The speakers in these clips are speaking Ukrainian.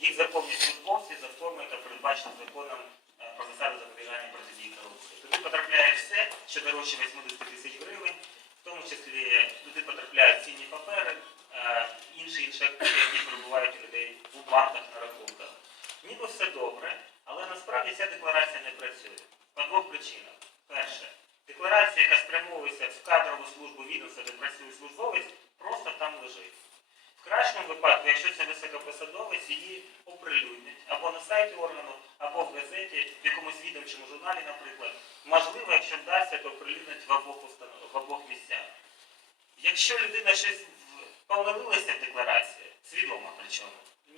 їх заповнюють службовці за формою, яка передбачена законом е, про засади запобігання протидії корупції. Туди потрапляє все, що дорожче 80 тисяч гривень, в тому числі туди потрапляють цінні папери, е, інші інші активи, які перебувають у людей у банках на рахунках. Ніби все добре, але насправді ця декларація не працює. По двох причинах. Перше, декларація, яка спрямовується в кадрову службу відомства, де працює службовець, просто там лежить. Кращому випадку, якщо це високопосадовець, її оприлюднять або на сайті органу, або в газеті, в якомусь відомчому журналі, наприклад. Можливо, якщо вдасться, то оприлюднять в обох установах, в обох місцях. Якщо людина щось помилилася в декларації, свідомо причому,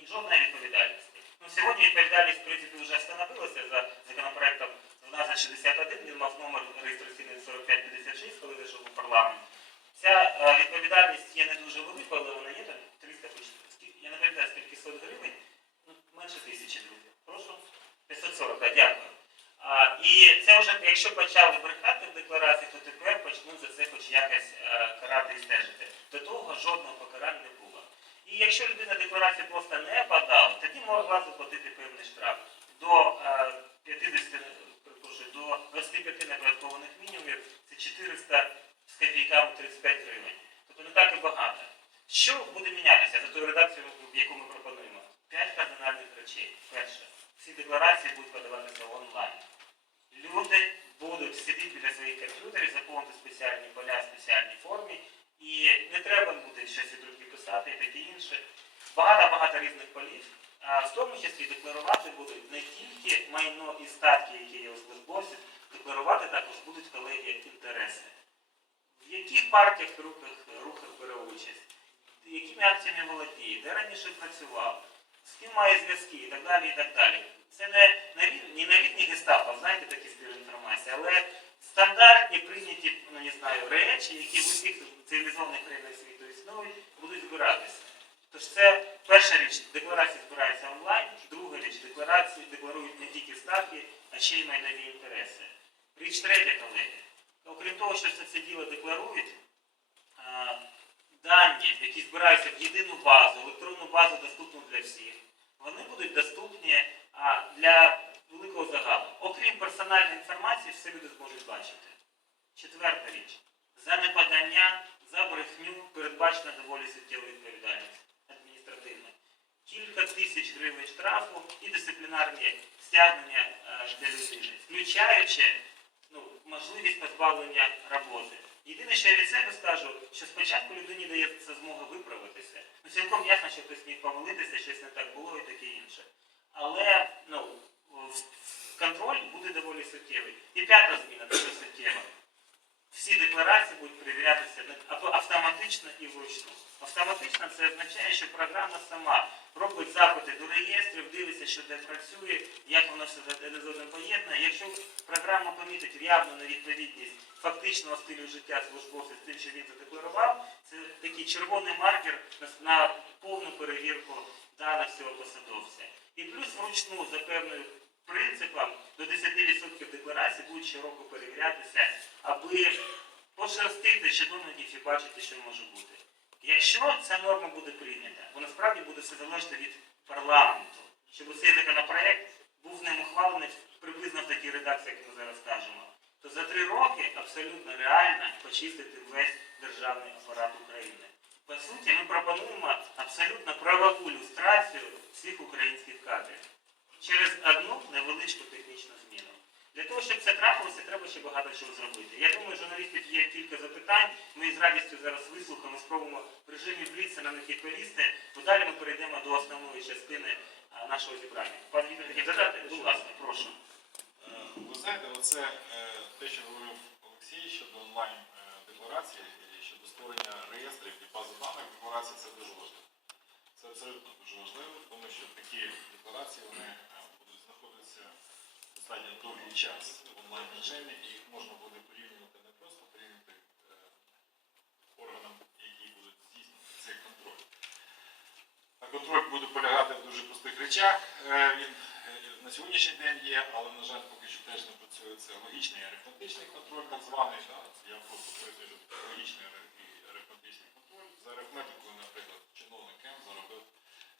жодної відповідальності. Ну, сьогодні відповідальність, в принципі, вже встановилася за законопроектом в нас 61, він мав номер реєстраційний 4556, коли зайшов у парламент. Ця е, відповідальність є не дуже великою, але вона є 500 гривень, ну, менше тисячі, друзі. Прошу. 540, дякую. А, і це вже, якщо почали брехати в декларації, то тепер почнуть за це хоч якось е, карати і стежити. До того жодного покарання не було. І якщо людина декларації просто не подала, тоді могла заплатити певний штраф до е, 50, до 25 неоподаткованих мінімумів це 400 з копійками 35 гривень. Тобто не так і багато. Що буде мінятися за тою редакцією, яку ми пропонуємо? П'ять кардинальних речей. Перше, всі декларації будуть подаватися онлайн. Люди будуть сидіти біля своїх комп'ютерів, заповнити спеціальні поля спеціальній формі, і не треба буде щось від руки писати і таке інше. Багато-багато різних полів. А в тому числі декларувати будуть не тільки майно і статки, які є у службовців, декларувати також будуть колеги інтереси. В яких партіях рухах бере участь, якими акціями володіє, де раніше працював, з ким має зв'язки і так далі. і так далі. Це не не на рівні гестапо, знаєте, такі збір інформації, але стандартні прийняті, ну не знаю, речі, які в усіх цивілізованих країнах світу існують, будуть збиратися. Тож це перша річ, декларації збираються онлайн, друга річ, декларації декларують не тільки статки, а ще й майнові інтереси. Річ третя, колеги. Окрім того, що це, це діло декларують, дані, які збираються в єдину базу, електронну базу доступну для всіх, вони будуть доступні а, для великого загалу. Окрім персональної інформації, все люди зможуть бачити. Четверта річ. За неподання, за брехню передбачена доволі суттєва відповідальність адміністративна. Кілька тисяч гривень штрафу і дисциплінарні стягнення е, для людини, включаючи ну, можливість позбавлення роботи. Єдине, що я від себе скажу, що спочатку людині дається змога виправитися. Ну, цілком ясно, що хтось міг помилитися, щось не так було і таке інше. Але ну, контроль буде доволі суттєвий. І п'ята зміна дуже суттєва. Всі декларації будуть перевірятися автоматично і вручну. Автоматично це означає, що програма сама робить запити до реєстрів, дивиться, що де працює, як воно все з одним поєднує. Якщо програма помітить явну невідповідність фактичного стилю життя службовця з тим, що він задекларував, це такий червоний маркер на, повну перевірку даних цього посадовця. І плюс вручну за певним принципом до 10% декларацій будуть щороку перевірятися, аби пошерстити чиновників і бачити, що може бути. Якщо ця норма буде прийнята, бо насправді буде все залежати від парламенту, щоб цей законопроект був ним ухвалений приблизно в такій редакції, як ми зараз кажемо, то за три роки абсолютно реально почистити весь державний апарат України. По суті, ми пропонуємо абсолютно правову люстрацію всіх українських кадрів через одну невеличку технічну зміну. Для того, щоб це трапилося, треба ще багато чого зробити. Я думаю, журналістів є кілька запитань. Ми з радістю зараз вислухаємо, спробуємо в режимі бліца на них відповісти. Бо далі ми перейдемо до основної частини нашого зібрання. Пан Віктор, задати? Будь ласка, прошу. Е, Ви знаєте, оце е, те, що говорив Олексій щодо онлайн е, і щодо створення реєстрів і бази даних декларації, це дуже важливо. Це абсолютно дуже важливо, тому що такі декларації вони достатньо довгий час в онлайн режимі, і їх можна буде порівнювати не просто порівнювати е, органам, які будуть здійснювати цей контроль. А контроль буде полягати в дуже простих речах. Е, Він е, на сьогоднішній день є, але, на жаль, поки що теж не працює. Це логічний арифметичний контроль, так званий. да. Я просто таке логічний і арифметичний контроль. За арифметикою, наприклад, чиновник М заробив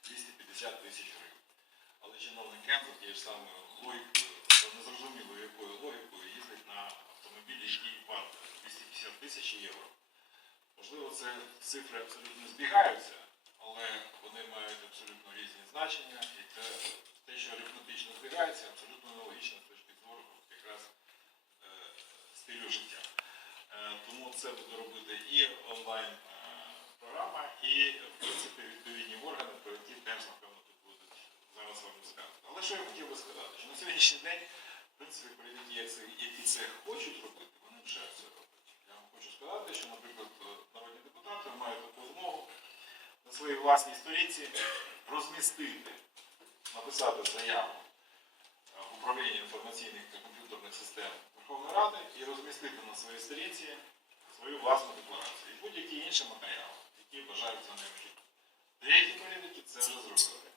250 тисяч гривень. агентом тією ж самою логікою, за незрозумілою якою логікою їздить на автомобілі, які варто 250 тисяч євро. Можливо, це цифри абсолютно збігаються, але вони мають абсолютно різні значення, і те, те що арифметично збігається, абсолютно нелогічно з точки зору якраз е, стилю життя. Е, Тому це буде робити і онлайн е, і в принципі відповідні органи, про які теж напевно тут будуть зараз вам розказувати. Але що я хотів би сказати, що на сьогоднішній день, в принципі, політики, які це хочуть робити, вони вже це роблять. Я вам хочу сказати, що, наприклад, народні депутати мають таку змогу на своїй власній сторінці розмістити, написати заяву е, управління інформаційних та комп'ютерних систем Верховної Ради і розмістити на своїй сторінці свою власну декларацію і будь-які інші матеріали, які вважаються необхідними. Деякі політики це вже зробили.